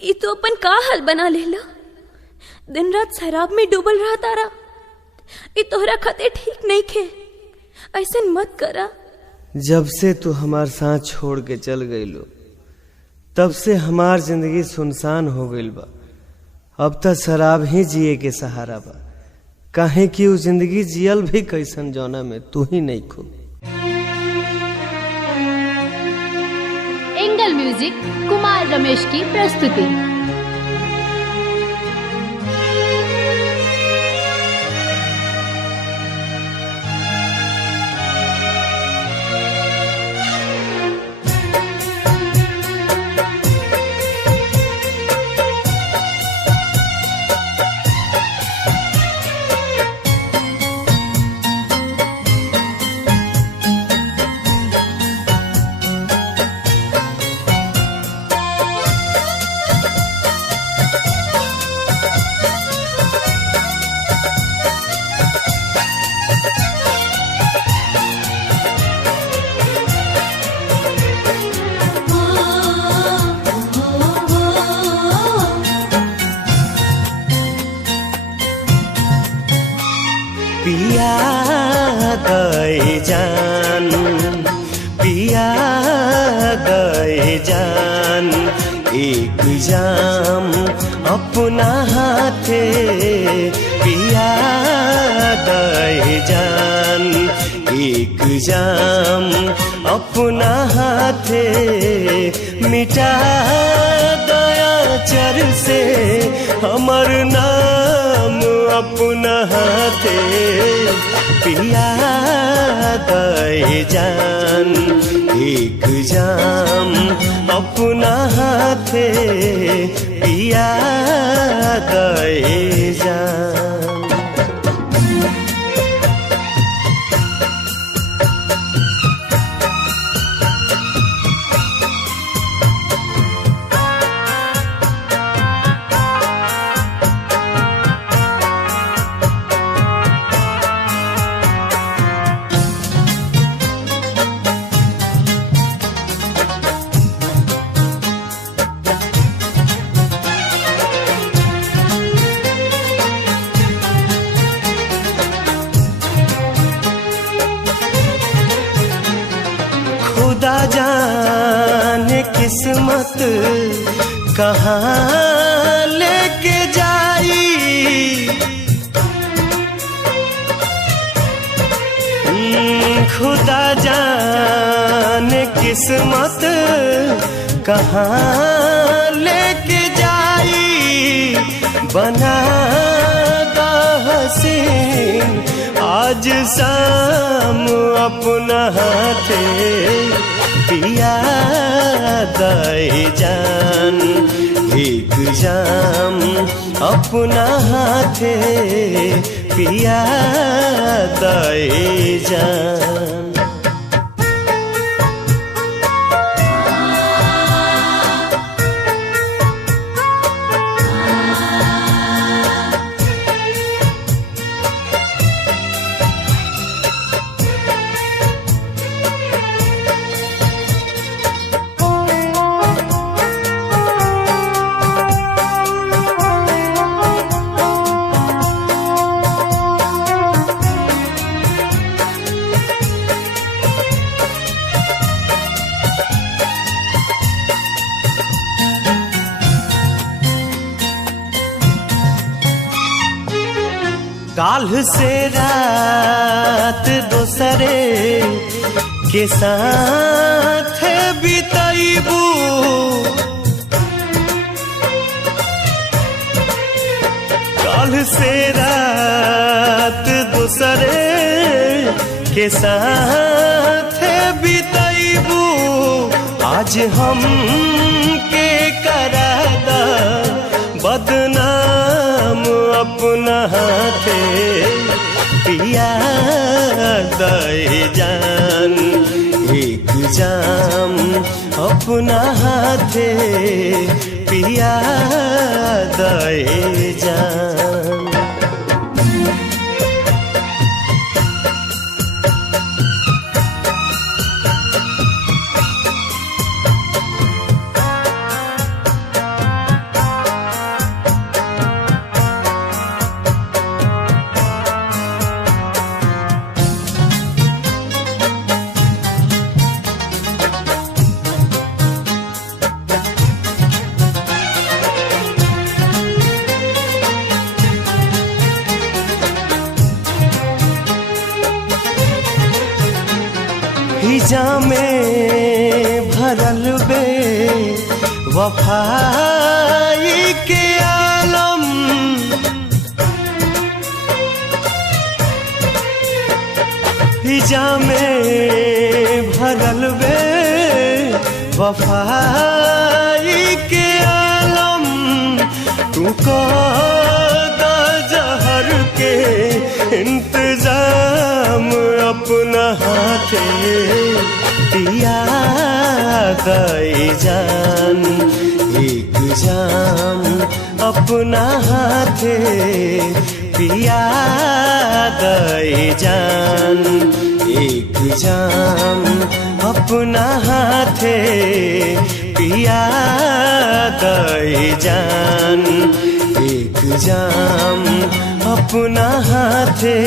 ई तो अपन का हाल बना लेला। दिन रात शराब में डूबल रहा तारा। ई तोहरा खातिर ठीक नहीं खे, ऐसन मत करा। जब से तू हमार साथ छोड़ के चल गईलो तब से हमार जिंदगी सुनसान हो गईल बा। अब तक शराब ही जिए के सहारा बा, काहे कि वो जिंदगी जियल भी कैसन जौना में तू ही नहीं खो। एंगल म्यूजिक कुमार रमेश की प्रस्तुति। पिया गए जान, पिया गए जान, एक जाम अपना हाथे पिया गए जान, एक जाम अपना हाथे मिटा दया चर से हमर नाम अपना हाथे पिया गए जान, एक जाम अपना हाथे पिया गए जान। खुदा जाने किस्मत कहाँ लेके जाई, खुदा जाने किस्मत कहाँ लेके जाई, बना दा हसीन आज शाम अपना हाथे पिया गए जान, एक जाम अपना हाथे पिया गए जान। काल से रात दोसरे के साथ बिताइबू, काल से रात दोसरे के साथ बिताइबू, आज हम के करादा बदनाम अपना हाथे पिया गए जान, एक जाम अपना हाथे पिया गए जान। हिजा में भरल बे वफाई के आलम, हिजा में भरल बे वफाई के आलम। तू को जहर के इंतजाम अपना हाथे पिया दई जान, एक जाम अपना हाथे पिया दई जान, एक जाम अपना हाथे पिया दई जान, एक जाम अपना हाथे